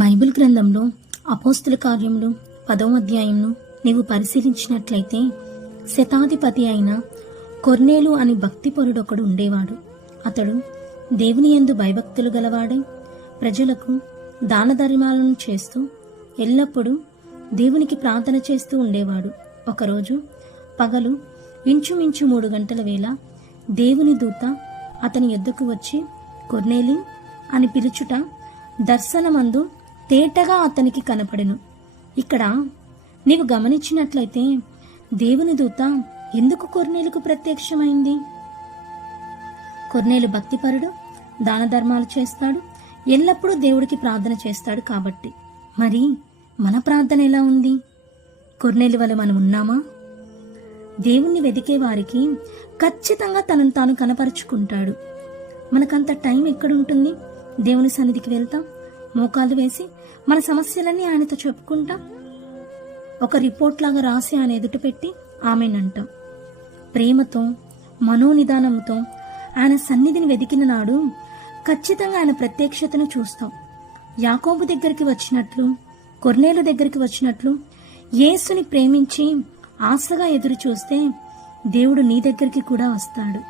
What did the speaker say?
Bible గ్రంథంలో అపోస్తుల కార్యములు 10వ అధ్యాయంను నీవు పరిశీలించినట్లయితే శతాధిపతి అయిన కొర్నేలు అని భక్తిపరుడొకడు ఉండేవాడు. అతడు దేవుని యందు భయభక్తులు గలవాడై ప్రజలకు దాన ధర్మాలను చేస్తూ ఎల్లప్పుడూ దేవునికి ప్రార్థన చేస్తూ ఉండేవాడు. ఒకరోజు పగలు ఇంచుమించు 3 గంటల వేళ దేవుని దూత అతని యొద్దకు వచ్చి కొర్నేలి అని పిలుచుట దర్శనమందు తేటగా అతనికి కనపడెను. ఇక్కడ నీవు గమనించినట్లయితే దేవుని దూత ఎందుకు కొర్నేలుకు ప్రత్యక్షమైంది? కొర్నేలు భక్తిపరుడు, దాన ధర్మాలు చేస్తాడు, ఎల్లప్పుడూ దేవుడికి ప్రార్థన చేస్తాడు కాబట్టి. మరి మన ప్రార్థన ఎలా ఉంది? కొర్నేలు వల్ల మనం ఉన్నామా? దేవుణ్ణి వెదికే వారికి ఖచ్చితంగా తనను తాను కనపరుచుకుంటాడు. మనకంత టైం ఎక్కడుంటుంది? దేవుని సన్నిధికి వెళ్తాం, మోకాలు వేసి మన సమస్యలన్నీ ఆయనతో చెప్పుకుంటాం, ఒక రిపోర్ట్ లాగా రాసి ఆయన ఎదుట పెట్టి ఆమెనంటాం. ప్రేమతో మనోనిదానంతో ఆయన సన్నిధిని వెదికిన నాడు ఖచ్చితంగా ఆయన ప్రత్యక్షతను చూస్తాం. యాకోబు దగ్గరికి వచ్చినట్లు, కొర్నేలు దగ్గరికి వచ్చినట్లు యేసుని ప్రేమించి ఆశగా ఎదురు చూస్తే దేవుడు నీ దగ్గరికి కూడా వస్తాడు.